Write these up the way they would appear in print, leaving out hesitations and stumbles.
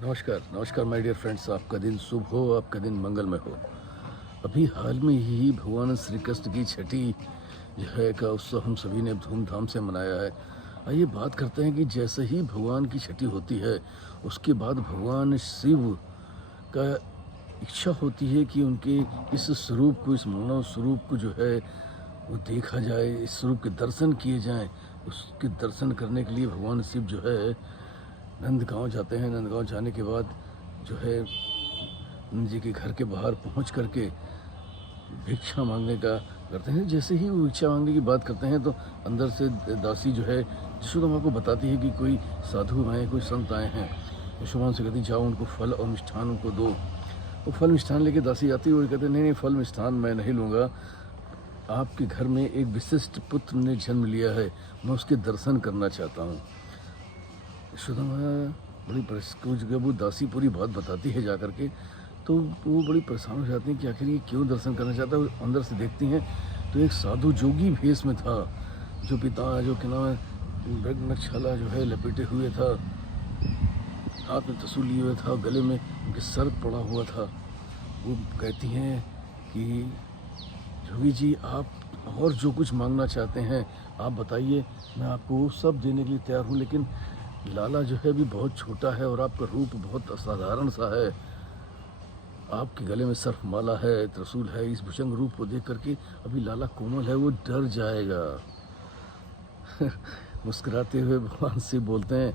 नमस्कार, नमस्कार my dear friends. आपका दिन शुभ हो, आपका दिन मंगलमय हो। अभी हाल में ही भगवान श्री कृष्ण की छठी जो है का उत्सव हम सभी ने धूमधाम से मनाया है। आइए बात करते हैं कि जैसे ही भगवान की छठी होती है, उसके बाद भगवान शिव का इच्छा होती है कि उनके इस स्वरूप को, इस मानव स्वरूप को जो है वो देखा जाए, इस स्वरूप के दर्शन किए जाएं। उसके दर्शन करने के लिए भगवान शिव जो है नंदगांव जाते हैं। नंदगांव जाने के बाद जो है नंद जी के घर के बाहर पहुंच करके भिक्षा मांगने का करते हैं। जैसे ही वो भिक्षा मांगने की बात करते हैं तो अंदर से दासी जो है यशोदा को बताती है कि कोई साधु आए, कोई संत आए हैं। यशोदा से कहती जाओ, उनको फल और मिष्ठान उनको दो। वो फल मिष्ठान लेके दासी आती है और कहते नहीं नहीं, फल मिष्ठान मैं नहीं लूँगा। आपके घर में एक विशिष्ट पुत्र ने जन्म लिया है, मैं उसके दर्शन करना चाहता हूँ। यशोदा बड़ी जब वो दासी पूरी बात बताती है जा करके, तो वो बड़ी परेशान हो जाती हैं कि आखिर ये क्यों दर्शन करना चाहता है। अंदर से देखती हैं तो एक साधु जोगी भेष में था, जो जो क्या नाम है मृगनछाला जो है लपेटे हुए था, हाथ में त्रिशूल लिए हुए था, गले में उनके सर्प पड़ा हुआ था। वो कहती हैं कि जोगी जी, आप और जो कुछ मांगना चाहते हैं आप बताइए, मैं आपको सब देने के लिए तैयार हूँ, लेकिन लाला जो है भी बहुत छोटा है और आपका रूप बहुत असाधारण सा है। आपके गले में सर्प माला है, त्रिशूल है, इस भुजंग रूप को देख करके अभी लाला कोमल है, वो डर जाएगा। मुस्कुराते हुए भगवान शिव बोलते हैं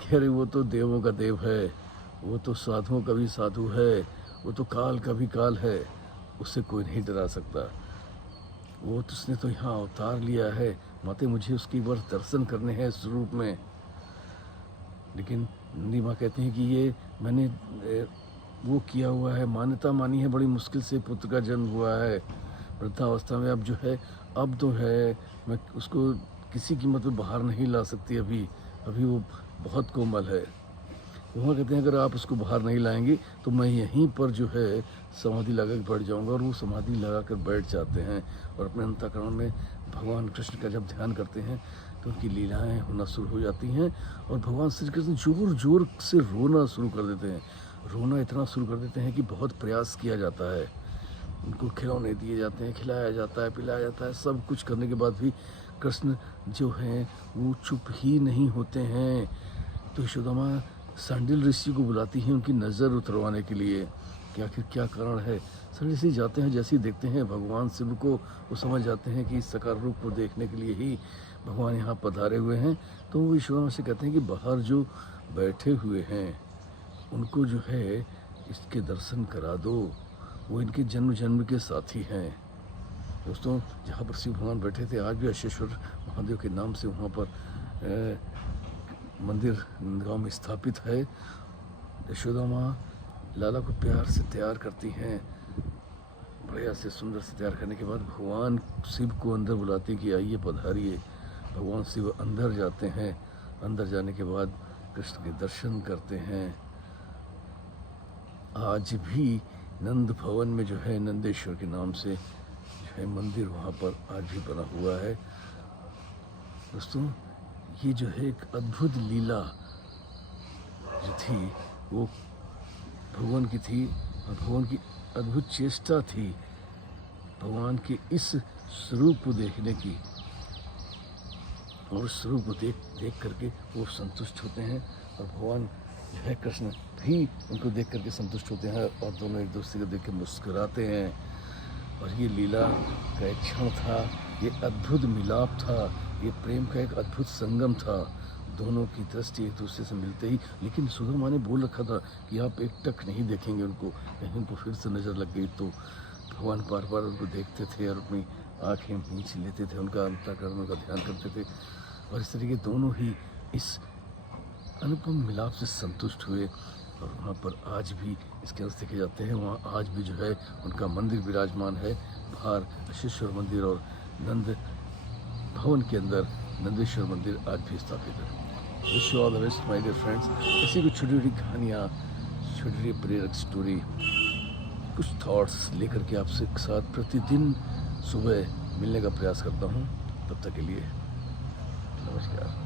कि अरे वो तो देवों का देव है, वो तो साधुओं का भी साधु है, वो तो काल का भी काल है, उससे कोई नहीं डरा सकता। वो तो उसने तो यहाँ अवतार लिया है, माते मुझे उसकी बार दर्शन करने हैं इस रूप में। लेकिन नंदी माँ कहती हैं कि ये मैंने वो किया हुआ है, मान्यता मानी है, बड़ी मुश्किल से पुत्र का जन्म हुआ है वृद्धावस्था में। अब जो है, अब तो है मैं उसको किसी कीमत पे बाहर नहीं ला सकती, अभी वो बहुत कोमल है। वहाँ कहते हैं अगर आप उसको बाहर नहीं लाएंगे तो मैं यहीं पर जो है समाधि लगा के बैठ जाऊँगा। और वो समाधि लगा कर बैठ जाते हैं और अपने अंतःकरण में भगवान कृष्ण का जब ध्यान करते हैं तो उनकी लीलाएं होना शुरू हो जाती हैं और भगवान श्री कृष्ण जोर जोर से रोना शुरू कर देते हैं। रोना इतना शुरू कर देते हैं कि बहुत प्रयास किया जाता है, उनको खिलौने दिए जाते हैं, खिलाया जाता है, पिलाया जाता है, सब कुछ करने के बाद भी कृष्ण जो हैं वो चुप ही नहीं होते हैं। तो यशोदा माँ सांडिल ऋषि को बुलाती हैं उनकी नज़र उतरवाने के लिए कि आखिर क्या कारण है। सांडिल ऋषि जाते हैं, जैसे ही देखते हैं भगवान शिव को, वो समझ जाते हैं कि इस साकार रूप को देखने के लिए ही भगवान यहाँ पधारे हुए हैं। तो वो यशोदा से कहते हैं कि बाहर जो बैठे हुए हैं उनको जो है इसके दर्शन करा दो, वो इनके जन्म जन्म के साथी हैं। दोस्तों, जहाँ पर शिव भगवान बैठे थे आज भी अशेश्वर महादेव के नाम से वहाँ पर मंदिर गांव में स्थापित है। यशोदा माँ लाला को प्यार से तैयार करती हैं, बढ़िया से सुंदर से तैयार करने के बाद भगवान शिव को अंदर बुलाती हैं कि आइए पधारिए। भगवान शिव अंदर जाते हैं, अंदर जाने के बाद कृष्ण के दर्शन करते हैं। आज भी नंद भवन में जो है नंदेश्वर के नाम से जो है मंदिर वहाँ पर आज भी बना हुआ है। दोस्तों, ये जो है एक अद्भुत लीला जो थी वो भगवान की थी और भगवान की अद्भुत चेष्टा थी भगवान के इस स्वरूप को देखने की। और उस स्वरूप को देख करके वो संतुष्ट होते हैं और भगवान जो है कृष्ण भी उनको देख करके संतुष्ट होते हैं और दोनों एक दूसरे को देख के मुस्कुराते हैं। और ये लीला का एक क्षण था, ये अद्भुत मिलाप था, ये प्रेम का एक अद्भुत संगम था। दोनों की दृष्टि एक दूसरे से मिलते ही, लेकिन सुधा माँ ने बोल रखा था कि आप एक टक नहीं देखेंगे उनको, कहीं उनको फिर से नज़र लग गई तो। भगवान बार बार उनको देखते थे और अपनी आँखें खींच लेते थे, उनका अंतःकरण का ध्यान करते थे। और इस तरीके दोनों ही इस अनुपम मिलाप से संतुष्ट हुए। और वहाँ पर आज भी इसके अंश देखे जाते हैं, वहाँ आज भी जो है उनका मंदिर विराजमान है। बाहर अशेश्वर मंदिर और नंद भवन के अंदर नंदेश्वर मंदिर आज भी स्थापित है। Wish you all the best my dear friends. ऐसी कुछ छोटी छोटी कहानियाँ, छोटी छोटी प्रेरक स्टोरी, कुछ थॉट्स लेकर के आपसे साथ प्रतिदिन सुबह मिलने का प्रयास करता हूँ। तब तक के लिए नमस्कार।